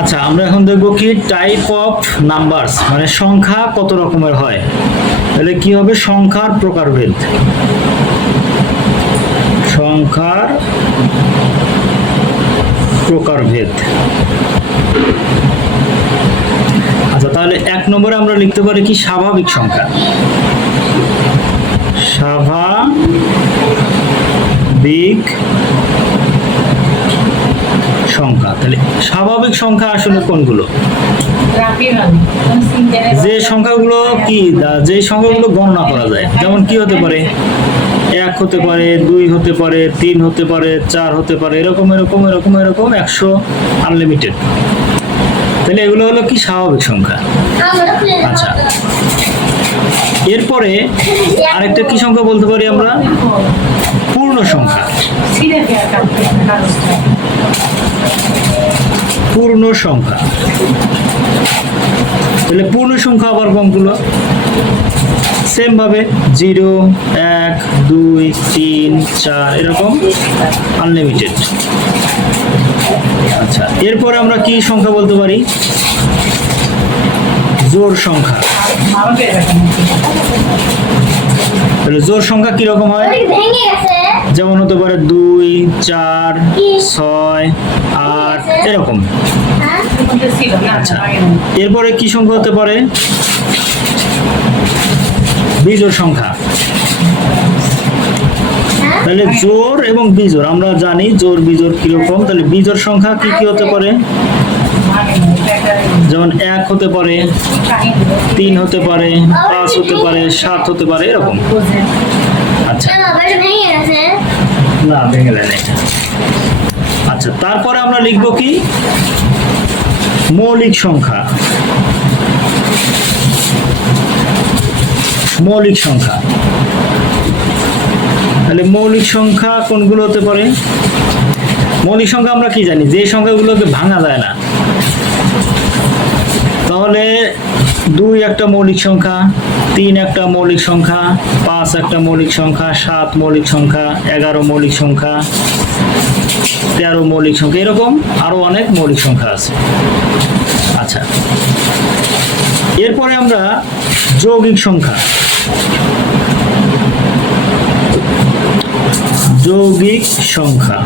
আচ্ছা আমরা এখন দেখব কি টাইপ অফ নাম্বারস মানে সংখ্যা কত রকমের হয়। তাহলে কি হবে? সংখ্যার প্রকারভেদ। সংখ্যার প্রকারভেদ। আচ্ছা তাহলে এক নম্বরে আমরা লিখতে পারি কি? স্বাভাবিক সংখ্যা। স্বাভাবিক সংখ্যা? তাহলে স্বাভাবিক সংখ্যা আসলে কোনগুলো? যে সংখ্যাগুলো কি যে সংখ্যাগুলো গণনা করা যায়, যেমন কি হতে পারে? এক হতে পারে, দুই হতে পারে, তিন হতে পারে, চার হতে পারে, এরকম এরকম এরকম এরকম একশো আনলিমিটেড তাহলে এগুলো হলো কি স্বাভাবিক সংখ্যা? আচ্ছা। এরপরে আরেকটা কি সংখ্যা বলতে পারি আমরা? পূর্ণ সংখ্যা। পূর্ণ সংখ্যা। তাহলে পূর্ণ সংখ্যা আবার কোনগুলো সেম ভাবে জিরো, এক, দুই, তিন, চার, এরকম আনলিমিটেড আচ্ছা এরপরে আমরা কি সংখ্যা বলতে পারি? জোর সংখ্যা। তাহলে জোর সংখ্যা কীরকম হয়? যেমন হতে পারে দুই চার ছয় আট এরকম। আচ্ছা এরপরে কি সংখ্যা হতে পারে? বিজোড় সংখ্যা। তাহলে জোর এবং বিজোড় আমরা জানি জোর বিজোড় কীরকম। তাহলে বিজোড় সংখ্যা কি কি হতে পারে? যেমন এক হতে পারে, তিন হতে পারে, পাঁচ হতে পারে, সাত হতে পারে, এরকম। আচ্ছা। না, ভেঙে দেয় আচ্ছা তারপরে আমরা লিখব কি? মৌলিক সংখ্যা। মৌলিক সংখ্যা। তাহলে মৌলিক সংখ্যা কোনগুলো হতে পারে? মৌলিক সংখ্যা আমরা কি জানি? যে সংখ্যাগুলোকে ভাঙা যায় না। তাহলে দুই একটা মৌলিক সংখ্যা, তিন একটা মৌলিক সংখ্যা, পাঁচ একটা মৌলিক সংখ্যা, সাত মৌলিক সংখ্যা, এগারো মৌলিক সংখ্যা, তেরো মৌলিক সংখ্যা, এরকম আরও অনেক মৌলিক সংখ্যা আছে। আচ্ছা এরপরে আমরা যৌগিক সংখ্যা। যৌগিক সংখ্যা।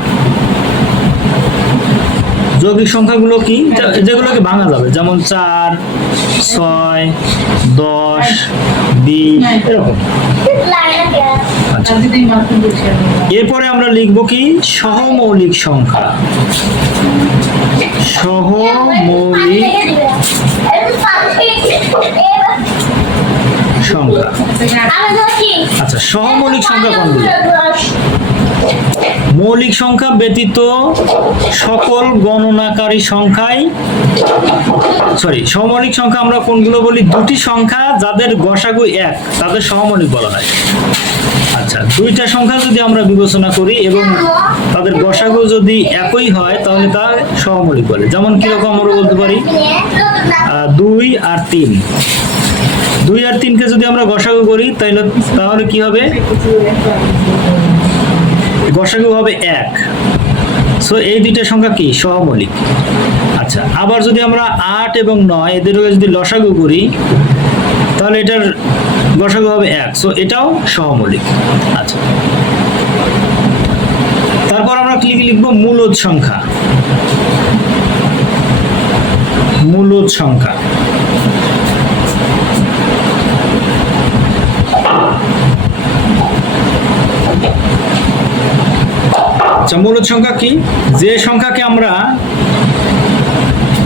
যৌগিক সংখ্যাগুলো কি? যেগুলোকে ভাঙা যাবে, যেমন চার, ছয়, দশ, বিশ, এরকম। আচ্ছা। এরপরে আমরা লিখব কি? সহমৌলিক সংখ্যা। সহমৌলিক আচ্ছা সহমৌলিক সংখ্যা কোনগুলো? মৌলিক সংখ্যা ব্যতীত সকল গণনাকারী সংখ্যাই সরি সহমৌলিক সংখ্যা আমরা কোনগুলো বলি? দুটি সংখ্যা যাদের গসাগু এক, তাদের সহমৌলিক বলা হয়। আচ্ছা দুইটা সংখ্যা যদি আমরা বিবেচনা করি এবং তাদের গসাগু যদি একই হয়, তাহলে তার সহমৌলিক বলে। যেমন কীরকম আমরা বলতে পারি? দুই আর তিন। দুই আর তিনকে যদি আমরা গসাগু করি তাহলে তাহলে কি হবে? গসাগু হবে এক। সো এই দুইটা সংখ্যা কি? সহমৌলিক আচ্ছা আবার যদি আমরা আট এবং নয়, এদেরকে যদি লসাগু করি, তাহলে এটার গসাগু হবে এক। সো এটাও সহমৌলিক আচ্ছা। তারপর আমরা কি লিখব? মূলদ সংখ্যা। মূলদ সংখ্যা। আচ্ছা মূলদ সংখ্যা কি? যে সংখ্যাকে আমরা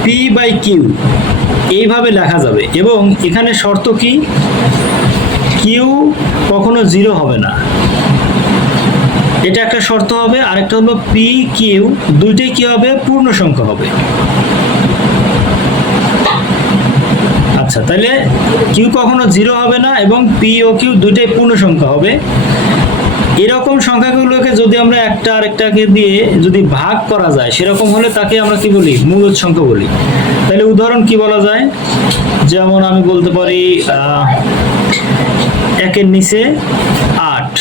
পি বাই কিউ এইভাবে লেখা যাবে, এবং এখানে শর্ত কি? কিউ কখনো জিরো হবে না। এটা একটা শর্ত হবে, আরেকটা হলো পি কিউ দুইটাই কি হবে? পূর্ণ সংখ্যা হবে। আচ্ছা তাহলে কিউ কখনো জিরো হবে না, এবং পি ও কিউ দুইটাই পূর্ণ সংখ্যা হবে। এরকম সংখ্যাগুলোকে যদি আমরা একটা আরেকটাকে দিয়ে যদি ভাগ করা যায়, সেরকম হলে তাকে আমরা কি বলি? মূলদ সংখ্যা বলি। তাহলে উদাহরণ কি বলা যায়? যেমন আমি বলতে পারি একের নিচে আট।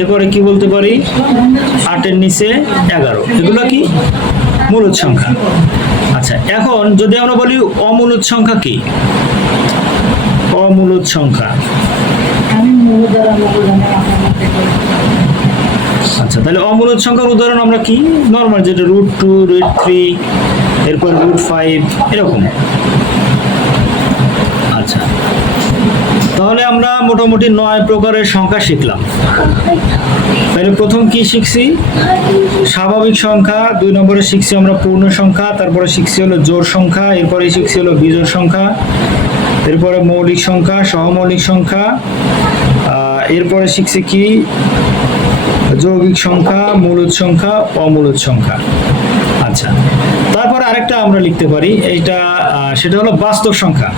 এরপরে কি বলতে পারি? আটের নিচে এগারো। এগুলো কি? মূলদ সংখ্যা। আচ্ছা এখন যদি আমরা বলি অমূলদ সংখ্যা কি? অমূলদ সংখ্যা। আচ্ছা তাহলে অমূলদ সংখ্যার উদাহরণ আমরা কি? নর্মাল যেটা রুট টু রুট থ্রি এরপর রুট ফাইভ এরকম। আচ্ছা তাহলে আমরা মোটামুটি নয় প্রকারের সংখ্যা শিখলাম। তাহলে প্রথম কি শিখছি? স্বাভাবিক সংখ্যা, দুই নম্বরে শিখছি আমরা পূর্ণ সংখ্যা, তারপরে শিখছি হলো জোর সংখ্যা এরপরে শিখছি হলো বিজোর সংখ্যা, এরপরে মৌলিক সংখ্যা, সহমৌলিক সংখ্যা এরপরে শিখছি কি? যৌগিক সংখ্যা মূলদ সংখ্যা অমূলদ সংখ্যা। আচ্ছা তারপর আরেকটা আমরা লিখতে পারি, এইটা সেটা হলো বাস্তব সংখ্যা।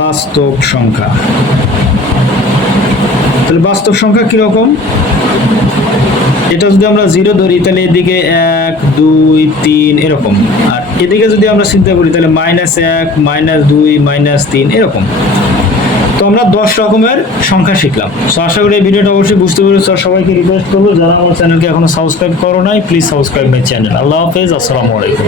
বাস্তব সংখ্যা। তাহলে বাস্তব সংখ্যা কীরকম? এটা যদি আমরা জিরো ধরি, তাহলে এদিকে এক, দুই, তিন, এরকম। আর এদিকে যদি আমরা চিন্তা করি, তাহলে মাইনাস এক, মাইনাস দুই, মাইনাস তিন, এরকম। তো আমরা দশ রকমের সংখ্যা শিখলাম। তো আশা করি এই ভিডিওটা অবশ্যই বুঝতে পেরেছ। আর সবাইকে রিকোয়েস্ট করব, যারা আমার চ্যানেলকে এখনও সাবস্ক্রাইব করো নাই প্লিজ সাবস্ক্রাইব মাই চ্যানেল আল্লাহ হাফেজ, আসসালামু আলাইকুম।